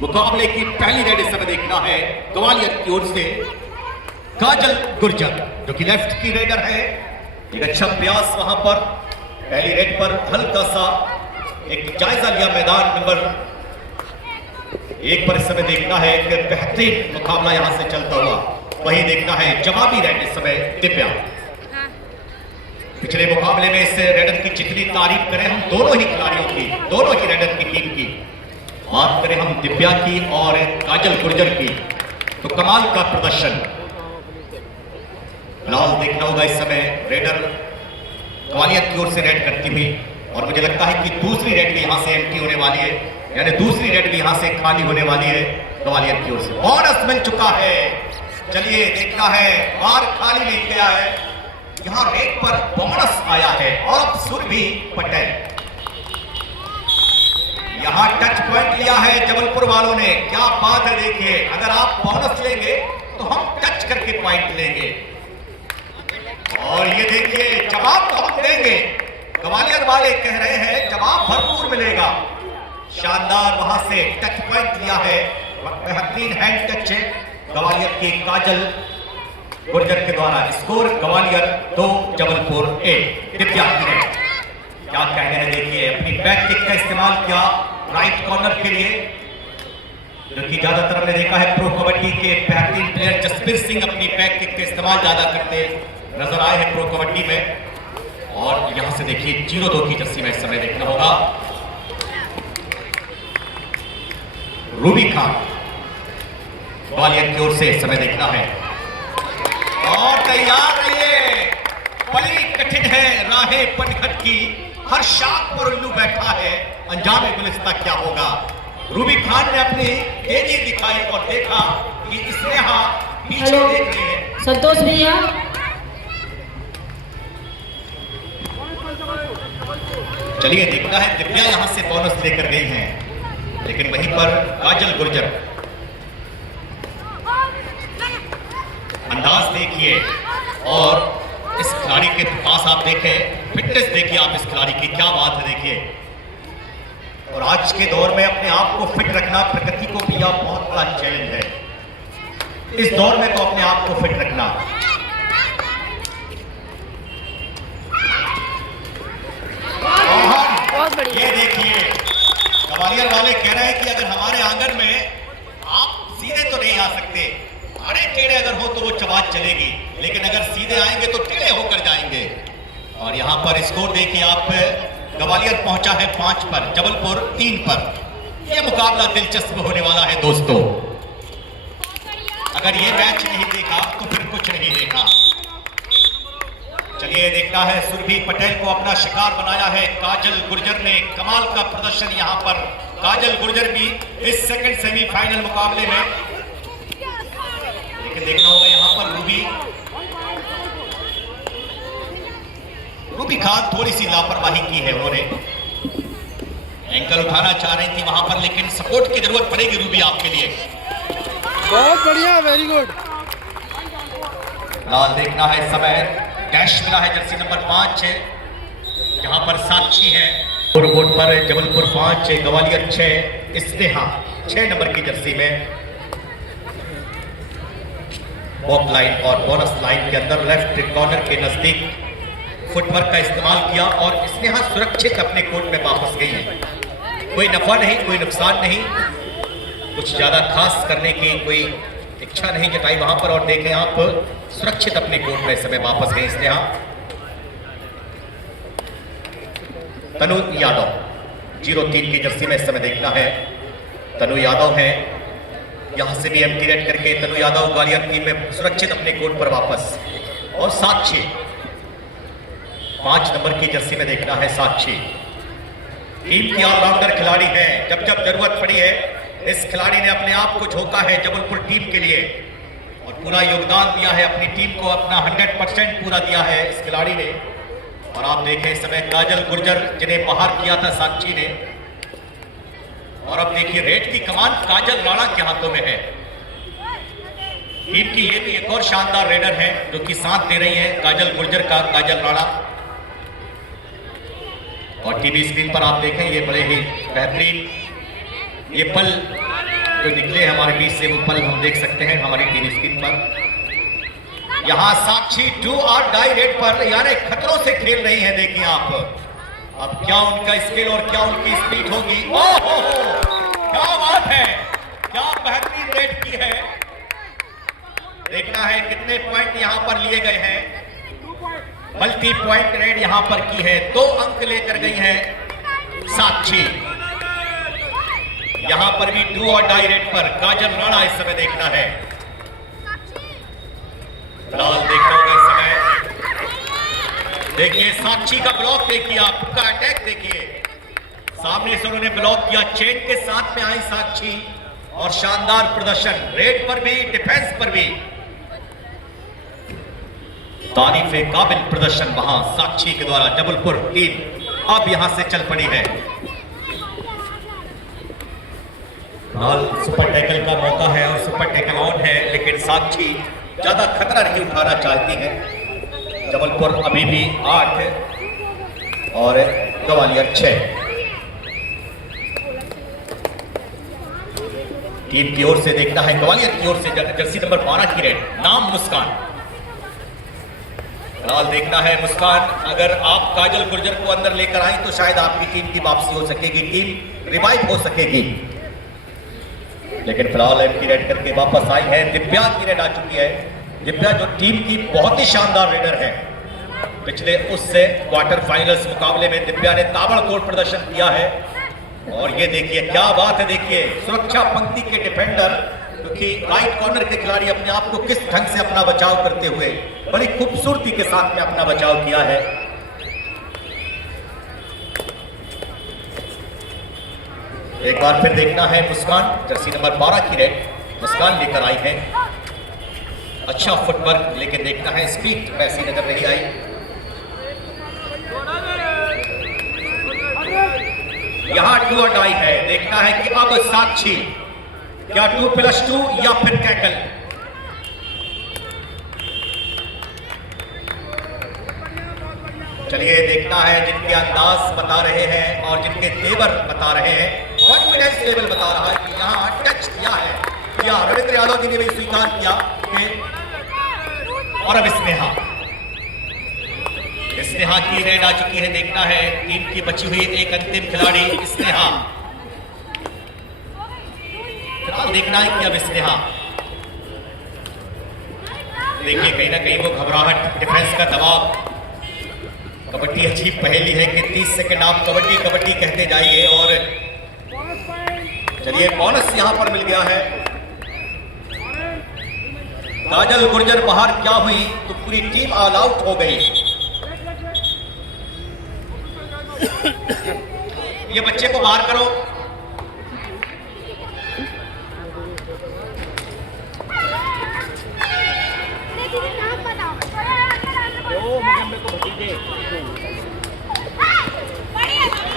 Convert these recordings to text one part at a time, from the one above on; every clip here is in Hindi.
मुकाबले की पहली रेड इस समय देखना है ग्वालियर की ओर से काजल गुर्जर, जो कि लेफ्ट की रेडर है। एक अच्छा प्रयास वहां पर पहली रेड पर हल्का सा एक जायजा लिया मैदान नंबर 1 पर। इस समय देखना है कि बेहतरीन मुकाबला यहां से चलता हुआ। वही देखना है जवाबी रेड इस समय दिव्या। पिछले मुकाबले में इस रेडर की जितनी तारीफ करें हम दोनों ही खिलाड़ियों की, दोनों ही रेडर की टीम की, बात करें हम दिव्या की और काजल गुर्जर की, तो कमाल का प्रदर्शन। फिलहाल देखना होगा इस समय रेडर ग्वालियर की ओर से रेड करती हुई, और मुझे लगता है कि दूसरी रेड भी यहां से एम्प्टी होने वाली है, यानी दूसरी रेड भी यहां से खाली होने वाली है ग्वालियर की ओर से। बोनस मिल चुका है, चलिए देखना है, बार खाली नहीं गया है, यहां रेड पर बोनस आया है। और अब सुरभि पटेल, यहां टच पॉइंट लिया है जबलपुर वालों ने, क्या बात है। देखिए अगर आप बोनस लेंगे तो हम टच करके पॉइंट लेंगे, और ये देखिए जवाब तो हम देंगे। ग्वालियर वाले कह रहे हैं जवाब भरपूर मिलेगा। शानदार वहां से टच पॉइंट लिया है, बेहतरीन हैंड टच है ग्वालियर की काजल गुर्जर के द्वारा। स्कोर ग्वालियर 2 जबलपुर 1। दिव्या ने क्या कहने हैं, देखिए अपनी बैक किक का इस्तेमाल किया राइट कॉर्नर के लिए, जो कि ज्यादातर हमने देखा है प्रो कबड्डी के बेहतरीन प्लेयर जसबीर सिंह अपनी बैक किक का इस्तेमाल ज्यादा करते नजर आए हैं प्रो कबड्डी में। और यहां से देखिए 0-2 की जर्सी में इस समय देखना होगा रूबी खान ग्वालियर की ओर से इस समय देखना है, और तैयार रहिए। बड़ी कठिन है राहें पनघट की, हर शाख पर उल्लू बैठा है, अंजाम गुलिस्ता क्या होगा। रूबी खान ने अपनी तेजी दिखाई और देखा कि स्नेहा पीछे देख रही है। संतोष भैया, चलिए देखना है, दिव्या यहां से बोनस लेकर गई हैं, लेकिन वहीं पर काजल गुर्जर, अंदाज देखिए और इस खिलाड़ी के पास आप देखें, फिटनेस देखिए आप इस खिलाड़ी की, क्या बात है देखिए। और आज के दौर में अपने आप को फिट रखना प्रकृति को भी बहुत बड़ा चैलेंज है। इस दौर में तो अपने आप को फिट रखना। ये देखिए ग्वालियर वाले कह रहे हैं कि अगर हमारे आंगन में आप सीधे तो नहीं आ सकते, अरे टेढ़े अगर हो तो वो चबाच चलेगी, लेकिन अगर सीधे आएंगे तो टेढ़े होकर जाएंगे। और यहां पर स्कोर देखिए आप, ग्वालियर पहुंचा है 5 पर, जबलपुर 3 पर। यह मुकाबला दिलचस्प होने वाला है दोस्तों। अगर ये मैच नहीं देखा तो फिर कुछ नहीं देखा। चलिए देखना है, सुरभि पटेल को अपना शिकार बनाया है काजल गुर्जर ने। कमाल का प्रदर्शन यहां पर काजल गुर्जर भी इस सेकंड सेमीफाइनल मुकाबले में। लेकिन देखना होगा यहां पर रूबी खान थोड़ी सी लापरवाही की है उन्होंने, एंकल उठाना चाह रही थी वहां पर, लेकिन सपोर्ट की जरूरत पड़ेगी रूबी आपके लिए। बहुत बढ़िया, वेरी गुड। लाल देखना है इस समय, कैश मिला है जर्सी नंबर 5 है, जहां पर साक्षी है। बोर्ड पर जबलपुर 5, ग्वालियर 6, स्नेहा 6 नंबर की जर्सी में। बॉक लाइन और बोनस लाइन के अंदर लेफ्ट कॉर्नर के नजदीक फुटवर्क का इस्तेमाल किया, और स्नेहा सुरक्षित अपने कोर्ट में वापस गई है। कोई नफा नहीं, कोई नुकसान नहीं, कुछ ज्यादा खास करने की कोई इच्छा नहीं जताई वहां पर। और देखें आप, सुरक्षित अपने कोर्ट में समय वापस गए स्नेहा। तनु यादव 03 की जर्सी में इस समय देखना है, तनु यादव है, यहां से भी एम्प्टी रेड करके तनु यादव ग्वालियर टीम में सुरक्षित अपने कोर्ट पर वापस। और साक्षी 5 नंबर की जर्सी में देखना है, साक्षी टीम की ऑलराउंडर खिलाड़ी है। जब जब जरूरत पड़ी है इस खिलाड़ी ने अपने आप को झोंका है जबलपुर टीम के लिए, और पूरा योगदान दिया है अपनी टीम को, अपना 100% पूरा दिया है इस खिलाड़ी ने। और आप देखें इस समय काजल गुर्जर जिन्हें बाहर किया था साक्षी ने, और अब देखिए रेड की कमान काजल राणा के हाथों में है। टीम की ये भी एक और शानदार रेडर है जो कि साथ दे रही है काजल गुर्जर का, काजल राणा। और टीवी स्क्रीन पर आप देखें ये बड़े ही बेहतरीन ये पल जो निकले हमारे बीच से, वो पल हम देख सकते हैं हमारी टीवी स्क्रीन पर। यहां साक्षी डू और डाई रेट पर यानी खतरों से खेल रही है। देखिए आप, अब क्या उनका स्किल और क्या उनकी स्पीड होगी। ओहो, क्या बात है, क्या बेहतरीन रेट की है। देखना है कितने पॉइंट यहां पर लिए गए हैं। मल्टी पॉइंट रेड यहां पर की है, 2 अंक लेकर गई है साक्षी। यहां पर भी डू और डाई रेड पर काजल राणा इस समय देखना है। फिलहाल देखना होगा इस समय। देखिए साक्षी का ब्लॉक देखिए, आपका अटैक देखिए, सामने से उन्होंने ब्लॉक किया, चेन के साथ में आई साक्षी और शानदार प्रदर्शन रेड पर भी डिफेंस पर भी। तारीफे काबिल प्रदर्शन वहां साक्षी के द्वारा। जबलपुर टीम अब यहां से चल पड़ी है। सुपर टैकल का मौका है और सुपर टैकल ऑन है, लेकिन साक्षी ज्यादा खतरा नहीं उठाना चाहती है। जबलपुर अभी भी 8 और ग्वालियर 6। टीम की ओर से देखना है, ग्वालियर की ओर से जर्सी नंबर 12 की रेड, नाम मुस्कान। फिलहाल देखना है मुस्कान, अगर आप काजल गुर्जर को अंदर लेकर आई तो शायद आपकी टीम की वापसी हो सकेगी, टीम रिवाइव हो सकेगी। लेकिन फिलहाल इनकी रेड करके वापस आई है। दिव्या की रेड आ चुकी है। दिव्या जो टीम की बहुत ही शानदार रेडर है, पिछले उससे क्वार्टर फाइनल्स मुकाबले में दिव्या ने ताबड़तोड़ प्रदर्शन किया है। और ये देखिए क्या बात है, देखिए सुरक्षा पंक्ति के डिफेंडर, क्योंकि राइट कॉर्नर के खिलाड़ी अपने आप को किस ढंग से अपना बचाव करते हुए बड़ी खूबसूरती के साथ में अपना बचाव किया है। एक बार फिर देखना है मुस्कान, जर्सी नंबर 12 की रेड मुस्कान लेकर आई है। अच्छा फुटवर्क, लेकिन देखना है स्पीड वैसी नजर नहीं आई। यहां 2 और डाई है। देखना है कि अब साक्षी क्या 2+2 या फिर टैकल। चलिए देखना है, जिनके अंदाज बता रहे हैं और जिनके तेवर बता रहे हैं, कॉन्फिडेंस लेवल बता रहा है कि यहां टच किया है, क्या रविंद्र यादव जी ने भी स्वीकार किया कि। और अब स्नेहा की रेड आ चुकी है। देखना है टीम की बची हुई एक अंतिम खिलाड़ी स्नेहा। फिलहाल देखना है कि अब स्नेहा, देखिए कहीं ना कहीं वो घबराहट, डिफेंस का दबाव। कबड्डी अजीब पहेली है कि 30 सेकंड आप कबड्डी कबड्डी कहते जाइए। और चलिए बोनस यहां पर मिल गया है। काजल गुर्जर बाहर क्या हुई तो पूरी टीम ऑल आउट हो गई। ये बच्चे को बाहर करो।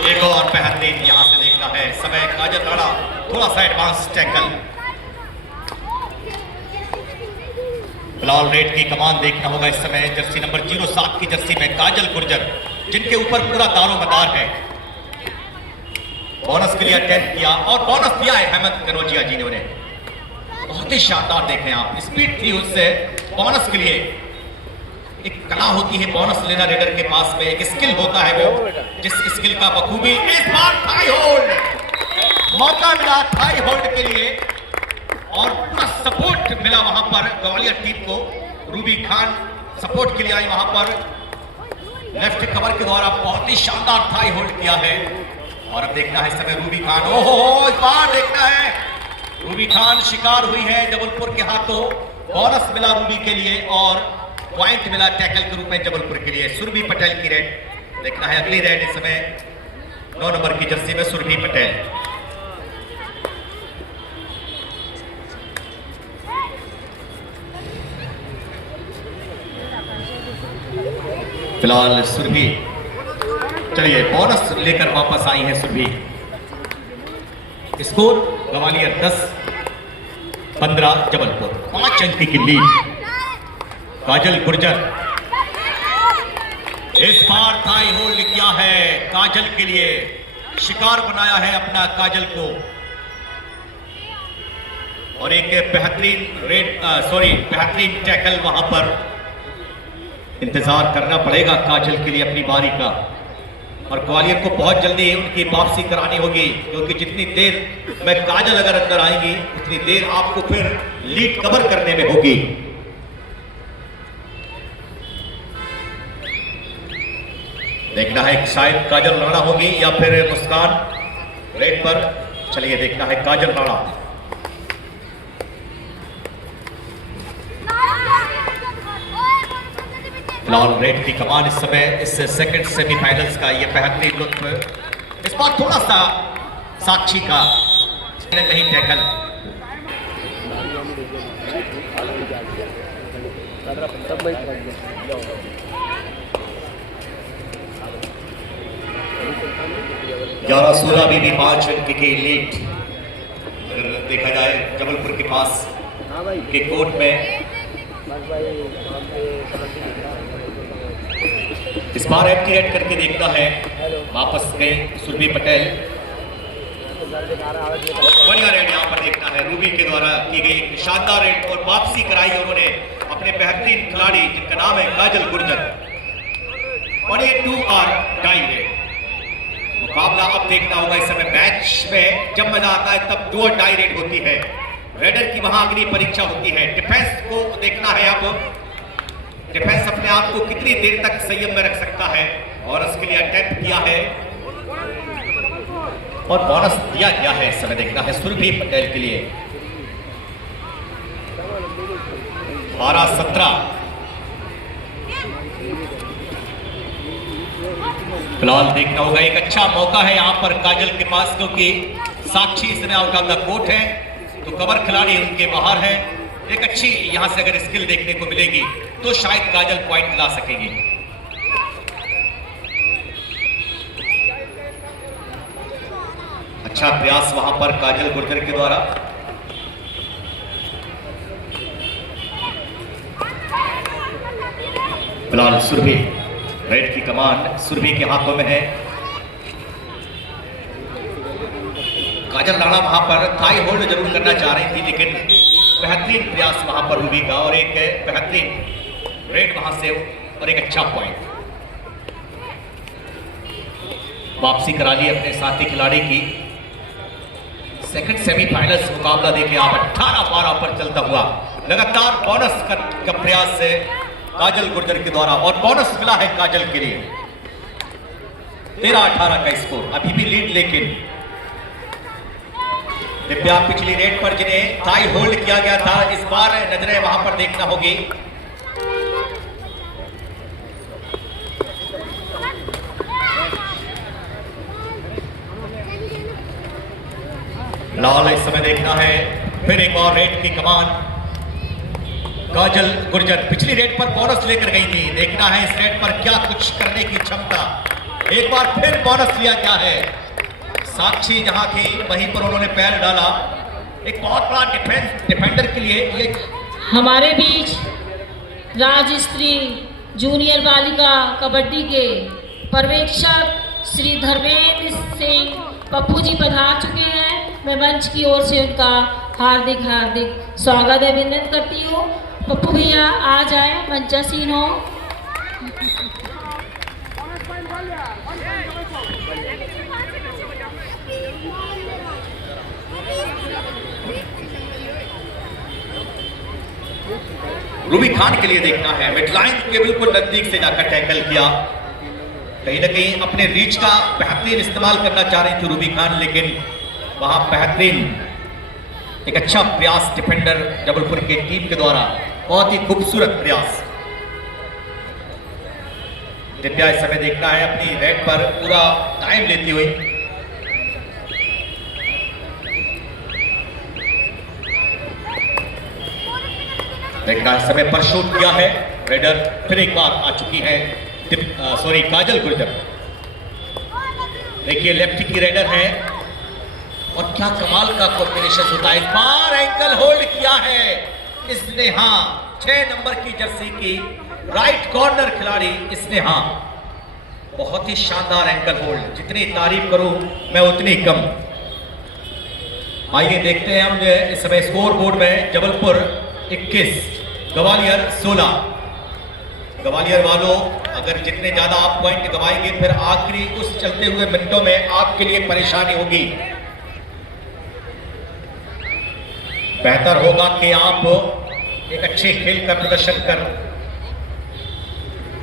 एक और बेहतरीन यहां से देखना है समय। काजल राणा थोड़ा सा एडवांस टैकल। फिलहाल रेड की कमान देखना होगा इस समय। जर्सी नंबर 07 की जर्सी में काजल गुर्जर, जिनके ऊपर पूरा दारोमदार है। बोनस के लिए अटेम्प्ट किया और बोनस दिया है हेमंत कनौजिया जी ने उन्हें। बहुत ही शानदार देखें आप, स्पीड थी उससे। बोनस के लिए एक कला होती है बोनस लेना, रेडर के पास में एक स्किल होता है, वो जिस स्किल का बखूबी इस बार थाई होल्ड, मौका मिला थाई होल्ड के लिए और पूरा सपोर्ट मिला वहां पर ग्वालियर टीम को। रूबी खान सपोर्ट के लिए आई वहां पर, लेफ्ट कवर के द्वारा बहुत ही शानदार थाई होल्ड किया है। और अब देखना है इस समय रूबी खान, ओहो इस बार देखना है रूबी खान शिकार हुई है जबलपुर के हाथों। बोनस मिला रूबी के लिए और पॉइंट मिला टैकल के रूप में जबलपुर के लिए। सुरभि पटेल की रेड देखना है, अगली रेड इस समय 9 नंबर की जर्सी में सुरभि पटेल। फिलहाल सुरभि, चलिए बोनस लेकर वापस आई है सुरभि। स्कोर ग्वालियर 10-15 जबलपुर, 5 अंक की लीड। काजल गुर्जर इस बार थाई होल्ड किया है काजल के लिए, शिकार बनाया है अपना काजल को। और एक बेहतरीन बेहतरीन टैकल वहां पर इंतजार करना पड़ेगा काजल के लिए अपनी बारी का। और ग्वालियर को बहुत जल्दी उनकी वापसी करानी होगी, क्योंकि जितनी देर में काजल अगर अंदर आएगी उतनी देर आपको फिर लीड कवर करने में होगी। देखना है शायद काजल राणा होगी या फिर मुस्कान रेड पर। चलिए देखना है काजल राणा। फिलहाल रेड की कमान इस समय इस सेकंड सेमीफाइनल्स का ये बेहतरीन लुत्फ। इस बार थोड़ा सा साक्षी का नहीं टैकल। ग्यारह 16 भी 5 अंक की लीड अगर देखा जाए जबलपुर के पास के कोर्ट में। इस बार एम्प्टी रेड करके देखना है। वापस गई सुरभि पटेल। बढ़िया रेड यहाँ पर देखना है रूबी के द्वारा की गई शानदार रेड और वापसी कराई उन्होंने अपने बेहतरीन खिलाड़ी जिनका नाम है काजल गुर्जर। और ये 2 और टाई रेड मुकाबला अब देखना होगा। इस समय मैच में जब मजा आता है तब 2 और टाई रेड होती है। रेडर की वहां अग्नि परीक्षा होती है। डिफेंस को देखना है अब डिफेंस अपने आप को कितनी देर तक संयम में रख सकता है। और उसके लिए अटेम्प्ट किया है और बोनस दिया गया है। इस समय देखना है सुरभि पटेल के लिए 12-17। फिलहाल देखना होगा एक अच्छा मौका है यहाँ पर काजल के पास, क्योंकि साक्षी इस समय आउट ऑफ द कोर्ट है तो कवर खिलाड़ी उनके बाहर है। एक अच्छी यहां से अगर स्किल देखने को मिलेगी तो शायद काजल पॉइंट ला सकेंगे। अच्छा प्रयास वहां पर काजल गुर्जर के द्वारा। फिलहाल सुरभि रेड की कमान सुरभि के हाथों में है। काजल राणा वहां पर थाई होल्ड जरूर करना चाह रही थी, लेकिन बेहतरीन प्रयास वहां पर रूबी का और एक बेहतरीन रेड वहां से और एक अच्छा पॉइंट। वापसी करा ली अपने साथी खिलाड़ी की। सेकंड सेमीफाइनल्स मुकाबला देखे आप 18-12 पर चलता हुआ लगातार बोनस का प्रयास से काजल गुर्जर के द्वारा और बोनस मिला है काजल के लिए 13-18 का स्कोर। अभी भी लीड, लेकिन दिव्या पिछली रेड पर जिन्हें थाई होल्ड किया गया था इस बार नजरें वहां पर देखना होगी। लाल इस समय देखना है फिर एक बार रेड की कमान काजल गुर्जर पिछली रेड पर बोनस लेकर गई थी। देखना है इस रेड पर क्या कुछ करने की क्षमता। एक बार फिर बोनस लिया गया है। साक्षी जहां थी वहीं पर उन्होंने पैर डाला। एक बहुत बड़ा डिफेंडर के लिए ये हमारे बीच राज्य जूनियर बालिका कबड्डी के पर्यवेक्षक श्री धर्मेंद्र सिंह पप्पू जी पधार चुके हैं। मैं मंच की ओर से उनका हार्दिक स्वागत अभिनंदन करती हूँ। पप्पू भैया आ जाए, मंचासीन हो। रूबी खान के लिए देखना है मिडलाइन के बिल्कुल नजदीक से जाकर टैकल किया। कहीं ना कहीं अपने रीच का बेहतरीन इस्तेमाल करना चाह रही थी रूबी खान, लेकिन वहां बेहतरीन एक अच्छा प्रयास डिफेंडर जबलपुर की टीम के द्वारा, बहुत ही खूबसूरत प्रयास। दिव्या इस समय देखना है अपनी रेड पर पूरा टाइम लेती हुई। देखना इस समय पर शूट किया है रेडर। फिर एक बार आ चुकी है काजल गुर्जर। देखिए लेफ्ट की रेडर है और क्या कमाल का कॉम्बिनेशन होता है। इस बार एंकल होल्ड किया है इसने, हाँ 6 नंबर की जर्सी की राइट कॉर्नर खिलाड़ी इसने, हाँ बहुत ही शानदार एंकल होल्ड। जितनी तारीफ करूं मैं उतनी कम। आइए देखते हैं हम इस समय स्कोर बोर्ड में जबलपुर 21, ग्वालियर 16। ग्वालियर वालों, अगर जितने ज्यादा आप पॉइंट गवाएंगे फिर आखिरी उस चलते हुए मिनटों में आपके लिए परेशानी होगी। बेहतर होगा कि आप एक अच्छे खेल का प्रदर्शन कर।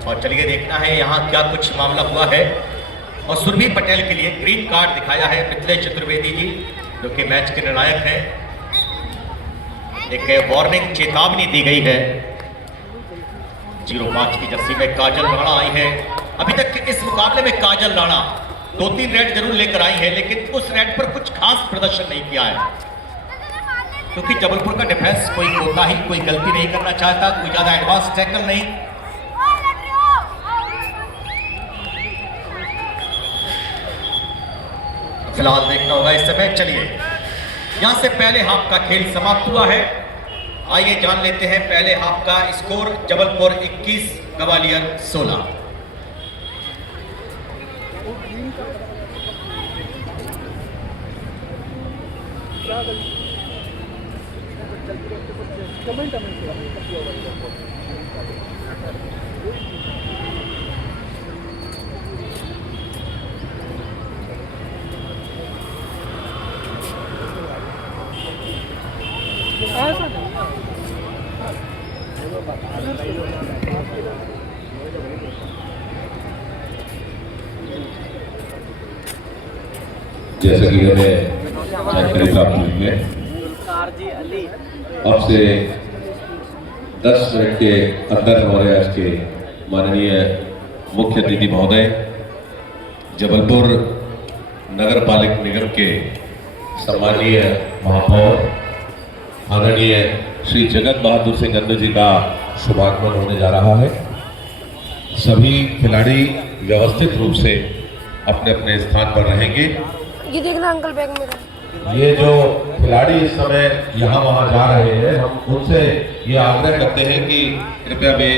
और चलिए देखना है यहाँ क्या कुछ मामला हुआ है। और सुरभि पटेल के लिए ग्रीन कार्ड दिखाया है मिथिलेश चतुर्वेदी जी, जो कि मैच के निर्णायक हैं। एक वार्निंग चेतावनी दी गई है। 05 की जर्सी में काजल राणा आई है। अभी तक इस मुकाबले में काजल राणा 2-3 रेड जरूर लेकर आई है, लेकिन उस रेड पर कुछ खास प्रदर्शन नहीं किया है, क्योंकि जबलपुर का डिफेंस कोई कोताही, कोई गलती नहीं करना चाहता, कोई ज्यादा एडवांस टैकल नहीं। फिलहाल देखना होगा इस समय। चलिए यहां से पहले हाफ का खेल समाप्त हुआ है। आइए जान लेते हैं पहले हाफ का स्कोर। जबलपुर 21, ग्वालियर 16। जैसे कि हमें जानकारी प्राप्त हुई है, अब से 10 मिनट के अंदर हमारे आज के माननीय मुख्य अतिथि महोदय, जबलपुर नगर पालिक निगम के सम्माननीय महापौर आदरणीय श्री जगत बहादुर सिंह अन्नू जी का शुभागमन होने जा रहा है। सभी खिलाड़ी व्यवस्थित रूप से अपने अपने स्थान पर रहेंगे। ये देखना अंकल बैग मेरा। ये जो खिलाड़ी इस समय यहाँ वहाँ जा रहे हैं, हम उनसे ये आग्रह करते हैं कि कृपया वे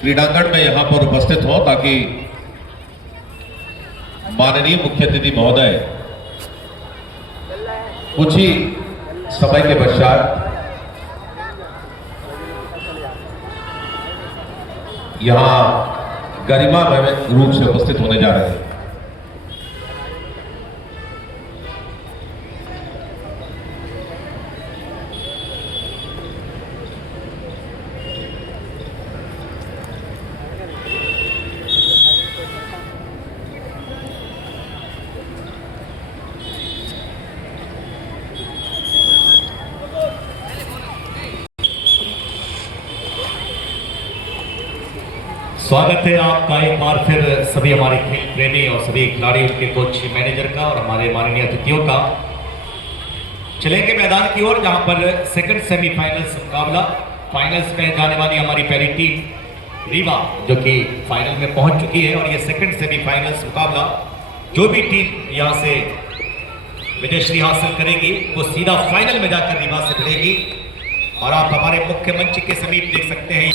क्रीड़ांगण में यहाँ पर उपस्थित हों, ताकि माननीय मुख्य अतिथि महोदय कुछ ही समय के पश्चात यहाँ गरिमामय रूप से उपस्थित होने जा रहे हैं। स्वागत है आपका एक बार फिर सभी हमारे खेल प्रेमी और सभी खिलाड़ी, उनके कोच, मैनेजर का और हमारे माननीय अतिथियों का। चलेंगे मैदान की ओर, जहां पर सेकंड सेमीफाइनल्स मुकाबला, फाइनल्स में जाने वाली हमारी पहली टीम रीवा, जो कि फाइनल में पहुंच चुकी है। और ये सेकंड सेमीफाइनल्स मुकाबला, जो भी टीम यहां से विजयश्री हासिल करेगी वो सीधा फाइनल में जाकर रीवा से भिड़ेगी। और आप हमारे मुख्य मंच के समीप देख सकते हैं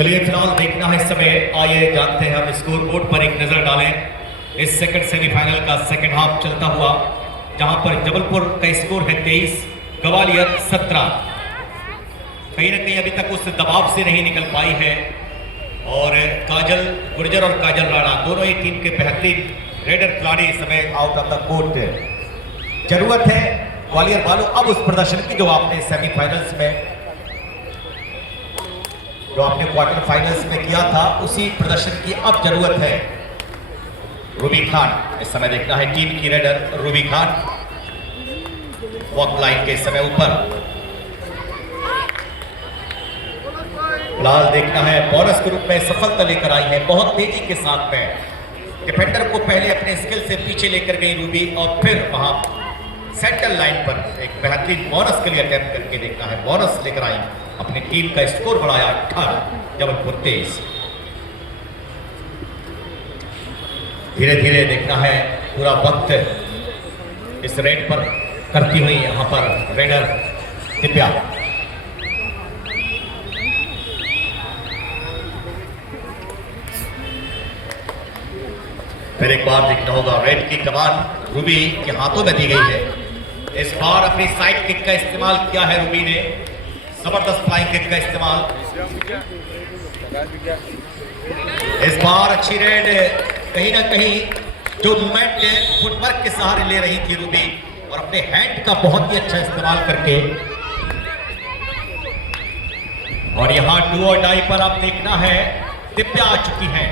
चलिए फिलहाल देखना है इस समय, आइए जानते हैं हम स्कोर बोर्ड पर एक नजर डालें। इस सेकंड सेमीफाइनल का सेकंड हाफ चलता हुआ, जहां पर जबलपुर का स्कोर है 23, ग्वालियर 17। कहीं ना कहीं अभी तक उस दबाव से नहीं निकल पाई है और काजल गुर्जर और काजल राणा दोनों ही टीम के बेहतरीन रेडर खिलाड़ी इस समय आउट ऑफ द कोर्ट। जरूरत है ग्वालियर वालों अब उस प्रदर्शन की जो आपने सेमीफाइनल्स में, जो आपने क्वार्टर फाइनल्स में किया था, उसी प्रदर्शन की अब जरूरत है। रूबी खान इस समय देखना है टीम की raider Ruby Khan walk line के समय ऊपर। फिलहाल देखना है बोनस के रूप में सफलता लेकर आई है बहुत तेजी के साथ में। डिफेंडर को पहले अपने स्किल से पीछे लेकर गई रूबी और फिर वहां सेंटर लाइन पर एक बेहतरीन बोनस के लिए अटेम्प्ट करके देखना है, बोनस लेकर आई, अपनी टीम का स्कोर बढ़ाया 18, जबलपुर 23। धीरे धीरे देखना है पूरा वक्त इस रेड पर करती हुई यहां पर रेडर दिव्या। फिर एक बार देखना होगा रेड की कमान रूबी के हाथों में दी गई है। इस बार अपनी साइड किक का इस्तेमाल किया है रूबी ने, जबरदस्त फ्लाइंग किक का इस्तेमाल। इस बार अच्छी रेड, कहीं ना कहीं जो मूवमेंट फुटवर्क के सहारे ले रही थी रूबी और अपने हैंड का बहुत ही अच्छा इस्तेमाल करके। और यहां डू और डाई पर आप देखना है दिव्या आ चुकी है।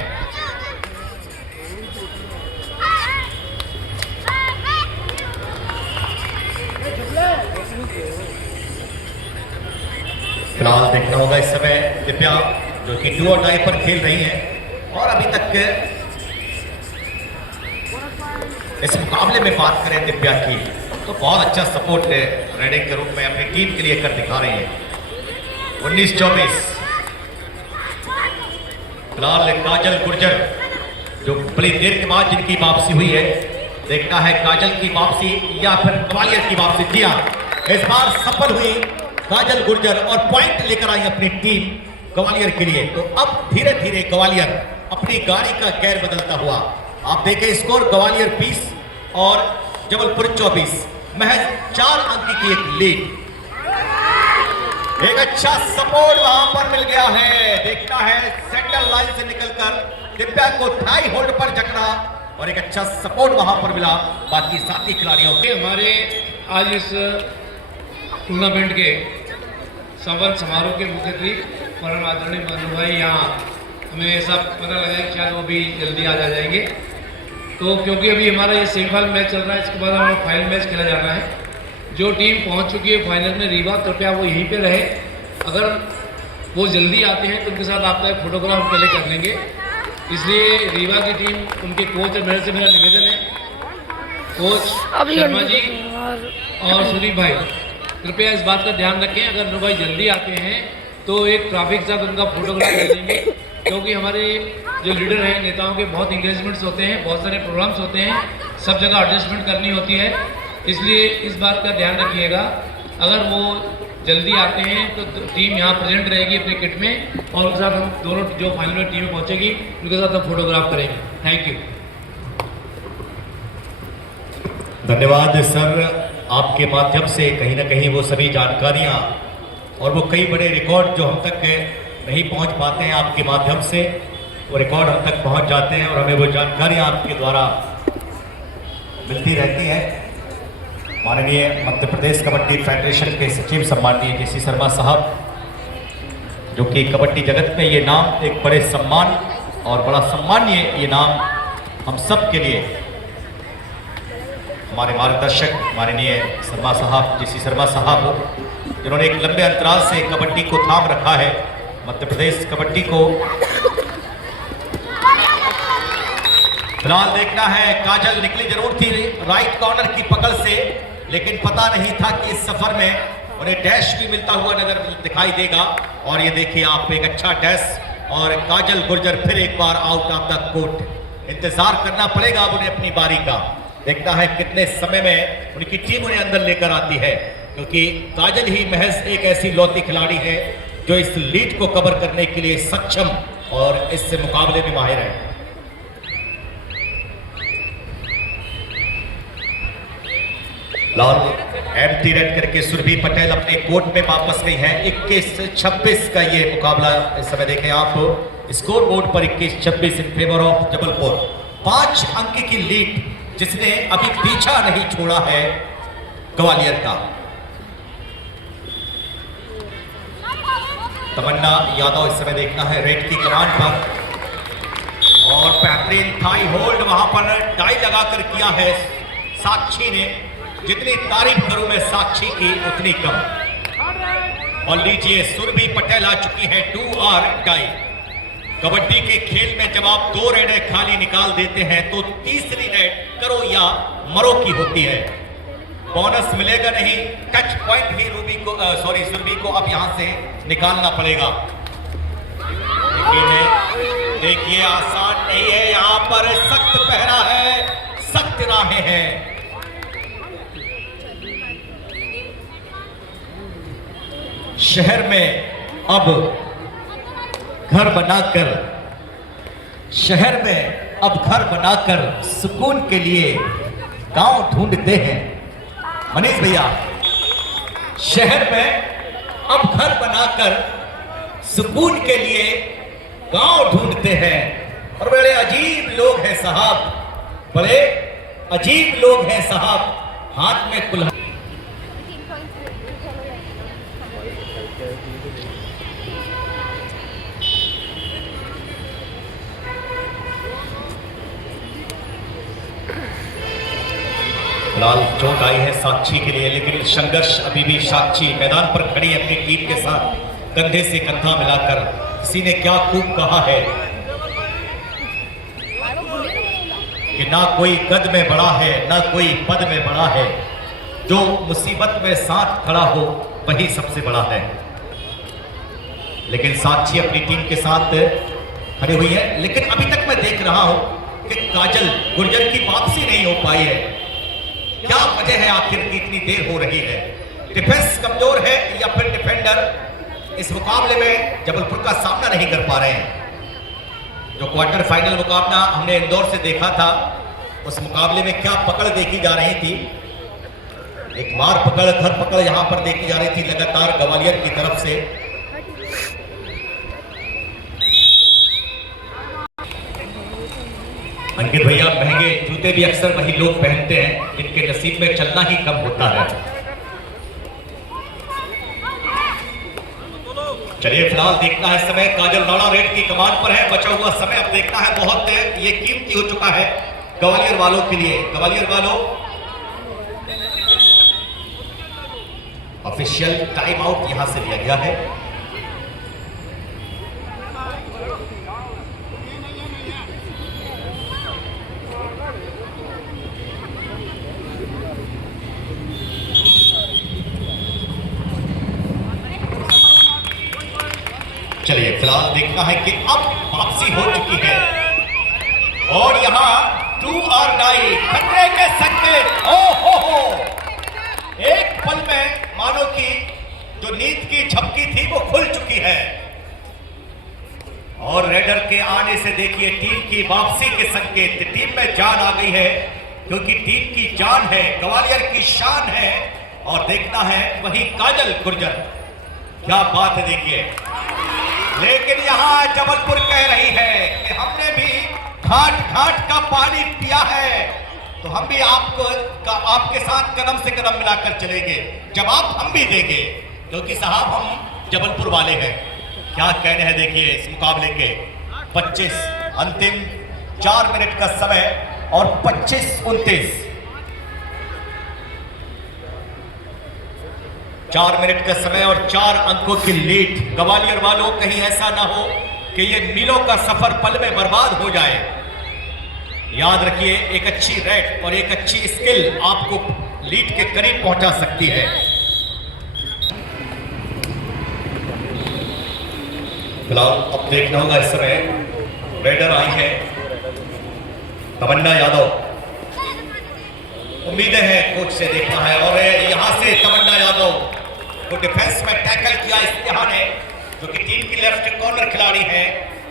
फिलहाल देखना होगा इस समय दिव्या जो कि डू और डाई पर खेल रही है। और अभी तक इस मुकाबले में बात करें दिव्या की तो बहुत अच्छा सपोर्ट रेडिंग के रूप में अपनी टीम के लिए कर दिखा रही है। 19-24। फिलहाल काजल गुर्जर जो बड़ी देर के बाद जिनकी वापसी हुई है, देखना है काजल की वापसी या फिर ग्वालियर की वापसी। जी हाँ, इस बार सफल हुई काजल गुर्जर और पॉइंट लेकर आई अपनी टीम ग्वालियर के लिए। तो अब धीरे धीरे ग्वालियर अपनी गाड़ी का गेयर बदलता हुआ, आप देखें स्कोर ग्वालियर 20 और जबलपुर 24, महज 4 अंक की एक लीड। एक अच्छा सपोर्ट वहां पर मिल गया है। देखना है सेंटर लाइन से निकलकर दिव्या को थाई होल्ड पर जकड़ा और एक अच्छा सपोर्ट वहां पर मिला बाकी साथी खिलाड़ियों के। हमारे आज इस टूर्नामेंट के संपन्न समारोह के मुख्य अतिथि परम आदरणीय मनु भाई, यहाँ हमें ऐसा पता लगा कि शायद वो भी जल्दी आ जाएंगे। तो क्योंकि अभी हमारा ये सेमीफाइनल मैच चल रहा है, इसके बाद हमारा फाइनल मैच खेला जाना है। जो टीम पहुंच चुकी है फाइनल में, रीवा, कृपया वो यहीं पे रहे। अगर वो जल्दी आते हैं तो उनके साथ आपका एक फोटोग्राफ पहले कर लेंगे। इसलिए रीवा की टीम, उनके कोच और मेरे से मेरा निवेदन है, कोच शर्मा जी और सुदीप भाई, कृपया इस बात का ध्यान रखें। अगर अनु भाई जल्दी आते हैं तो एक ट्रॉफी के साथ उनका फोटोग्राफ ले लेंगे, क्योंकि हमारे जो लीडर हैं, नेताओं के बहुत इंगेजमेंट्स होते हैं, बहुत सारे प्रोग्राम्स होते हैं, सब जगह एडजस्टमेंट करनी होती है। इसलिए इस बात का ध्यान रखिएगा। अगर वो जल्दी आते हैं तो टीम यहाँ प्रेजेंट रहेगी अपने किट में, और उनके साथ हम दोनों जो फाइनल में टीमें पहुँचेगी उनके साथ हम फोटोग्राफ करेंगे। Thank you. धन्यवाद सर, आपके माध्यम से कहीं ना कहीं वो सभी जानकारियां और वो कई बड़े रिकॉर्ड जो हम तक नहीं पहुंच पाते हैं, आपके माध्यम से वो रिकॉर्ड हम तक पहुंच जाते हैं और हमें वो जानकारियां आपके द्वारा मिलती रहती हैं। माननीय मध्य प्रदेश कबड्डी फेडरेशन के सचिव सम्माननीय JC शर्मा साहब, जो कि कबड्डी जगत में ये नाम एक बड़े सम्मान और बड़ा सम्मानीय ये नाम हम सब के लिए, हमारे मार्गदर्शक माननीय शर्मा साहब, JC शर्मा साहब, जिन्होंने एक लंबे अंतराल से कबड्डी को थाम रखा है, मध्य प्रदेश कबड्डी को। फिलहाल देखना है काजल निकली जरूर थी राइट कॉर्नर की पकड़ से, लेकिन पता नहीं था कि इस सफर में उन्हें डैश भी मिलता हुआ नजर दिखाई देगा। और ये देखिए आप, एक अच्छा डैश और काजल गुर्जर फिर एक बार आउट ऑफ द कोर्ट। इंतजार करना पड़ेगा अब उन्हें अपनी बारी का। देखना है कितने समय में उनकी टीम उन्हें अंदर लेकर आती है, क्योंकि काजल ही महज एक ऐसी लौती खिलाड़ी है जो इस लीड को कवर करने के लिए सक्षम और इससे मुकाबले में माहिर है। लाल एम्प्टी रेड करके सुरभि पटेल अपने कोर्ट में वापस गई है। 21-26 का ये मुकाबला इस समय देखें आप स्कोर बोर्ड पर 21-26 इन फेवर ऑफ जबलपुर। 5 अंक की लीड जिसने अभी पीछा नहीं छोड़ा है ग्वालियर का। तमन्ना यादव इस समय देखना है रेड की कमान पर और बेहतरीन थाई होल्ड वहां पर टाई लगाकर किया है साक्षी ने। जितनी तारीफ करूं मैं साक्षी की उतनी कम। और लीजिए सुरभि पटेल आ चुकी है 2R टाई। कबड्डी के खेल में जब आप 2 रेडें खाली निकाल देते हैं तो तीसरी रेड करो या मरो की होती है। बोनस मिलेगा नहीं, टच पॉइंट ही सुरभि को अब यहां से निकालना पड़ेगा। लेकिन देखिए आसान नहीं है, यहां पर सख्त पहरा है, सख्त राहें हैं। शहर में अब घर बनाकर सुकून के लिए गांव ढूंढते हैं। मनीष भैया, शहर में अब घर बनाकर सुकून के लिए गांव ढूंढते हैं। और बड़े अजीब लोग हैं साहब, बड़े अजीब लोग हैं साहब। हाथ में कुल्हाड़ी लाल चोट आई है साक्षी के लिए, लेकिन संघर्ष अभी भी साक्षी मैदान पर खड़ी अपनी टीम के साथ कंधे से कंधा मिलाकर। किसी ने क्या खूब कहा है कि ना कोई कद में बड़ा है ना कोई पद में बड़ा है, जो मुसीबत में साथ खड़ा हो वही सबसे बड़ा है। लेकिन साक्षी अपनी टीम के साथ खड़ी हुई है। लेकिन अभी तक मैं देख रहा हूं कि काजल गुर्जर की वापसी नहीं हो पाई है। क्या वजह है आखिर की इतनी देर हो रही है? डिफेंस कमजोर है या फिर डिफेंडर इस मुकाबले में जबलपुर का सामना नहीं कर पा रहे हैं? जो क्वार्टर फाइनल मुकाबला हमने इंदौर से देखा था, उस मुकाबले में क्या पकड़ देखी जा रही थी? एक मार पकड़ धर पकड़ यहां पर देखी जा रही थी लगातार ग्वालियर की तरफ से। अंकित भैया, महंगे जूते भी अक्सर वही लोग पहनते हैं जिनके नसीब में चलना ही कम होता है। चलिए फिलहाल देखना है समय। काजल राणा रेड की कमान पर है। बचा हुआ समय अब देखना है, बहुत ये कीमती हो चुका है ग्वालियर वालों के लिए। ग्वालियर वालों ऑफिशियल टाइम आउट यहां से लिया गया है। चलिए फिलहाल देखना है कि अब वापसी हो चुकी है और यहां 2R डाई खतरे के संकेत। हो एक पल में मानो कि जो नींद की झपकी थी वो खुल चुकी है और रेडर के आने से देखिए टीम की वापसी के संकेत। टीम में जान आ गई है क्योंकि टीम की जान है, ग्वालियर की शान है। और देखना है वही काजल गुर्जर, क्या बात है देखिए। लेकिन यहां जबलपुर कह रही है कि हमने भी घाट घाट का पानी पिया है, तो हम भी आपके साथ कदम से कदम मिलाकर चलेंगे। जवाब हम भी देंगे क्योंकि साहब हम जबलपुर वाले हैं। क्या कहने हैं देखिए इस मुकाबले के। 25 अंतिम 4 मिनट का समय और 25-29 4 मिनट का समय और 4 अंकों की लीड। ग्वालियर वालों कहीं ऐसा ना हो कि ये मीलों का सफर पल में बर्बाद हो जाए। याद रखिए एक अच्छी रेड और एक अच्छी स्किल आपको लीड के करीब पहुंचा सकती है। फिलहाल अब देखना होगा इस समय रेडर आई है तमन्ना यादव। उम्मीदें हैं कोच से देखना है और यहां से तमन्ना यादव को डिफेंस में टैकल किया इस्तिहा ने जो कि टीम की लेफ्ट कॉर्नर खिलाड़ी है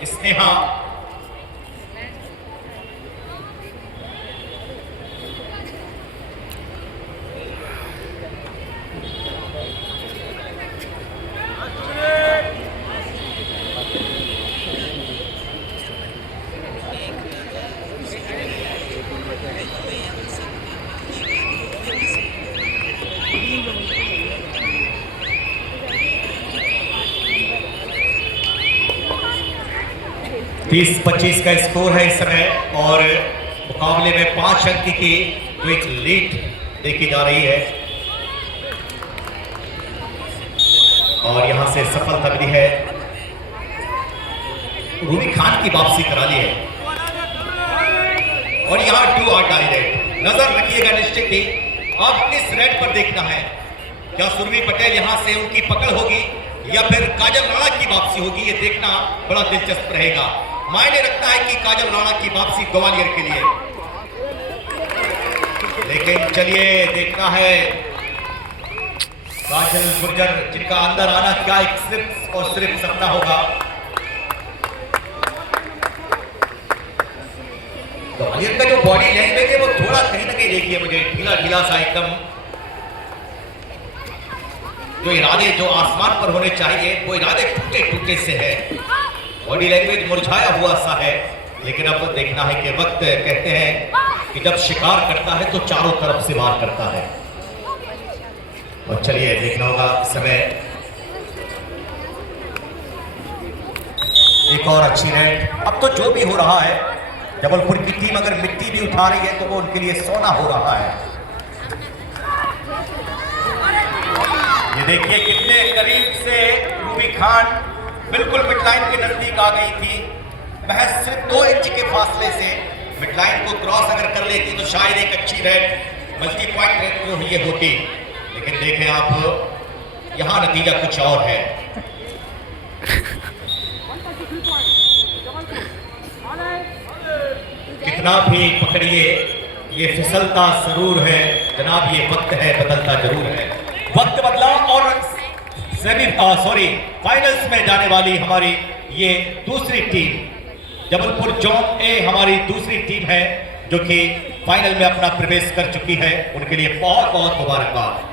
स्नेहा। तीस 25 का स्कोर है इस समय और मुकाबले में 5 अंक की जो एक लीड देखी जा रही है और यहां से सफलता मिली है। रूबी खान की वापसी करा ली है और यहां 2 आउट डाली गई। नजर रखिएगा निश्चित ही अब इस रेड पर देखना है क्या सुरभि पटेल यहां से उनकी पकड़ होगी या फिर काजल राणा की वापसी होगी। ये देखना बड़ा दिलचस्प रहेगा। मायने रखता है कि काजल राणा की वापसी ग्वालियर के लिए, लेकिन चलिए देखना है काजल गुर्जर जिनका अंदर आना क्या एक सिर्फ और सिर्फ सपना होगा। ग्वालियर का जो बॉडी लैंग्वेज है वो थोड़ा कहीं ना कहीं देखिए मुझे ढीला ढीला सा एकदम, जो इरादे जो आसमान पर होने चाहिए वो इरादे टूटे टूटे से है। बॉडी लैंग्वेज मुरझाया हुआ सा है, लेकिन अब देखना है कि वक्त कहते हैं कि जब शिकार करता है तो चारों तरफ से वार करता है। और चलिए देखना होगा समय एक और अच्छी रेड। अब तो जो भी हो रहा है जबलपुर की टीम अगर मिट्टी भी उठा रही है तो वो उनके लिए सोना हो रहा है। ये देखिए कितने करीब से रूबी खान बिल्कुल मिडलाइन के नजदीक आ गई थी। महज सिर्फ 2 इंच के फासले से मिडलाइन को क्रॉस अगर कर लेती तो शायद एक अच्छी रेड मल्टी पॉइंट रेड जो ये होती, लेकिन देखें आप यहां नतीजा कुछ और है। कितना भी पकड़िए ये फिसलता जरूर है जनाब, ये वक्त है बदलता जरूर है। वक्त बदला और फाइनल्स में जाने वाली हमारी ये दूसरी टीम जबलपुर जोन ए हमारी दूसरी टीम है जो कि फाइनल में अपना प्रवेश कर चुकी है। उनके लिए बहुत बहुत मुबारकबाद।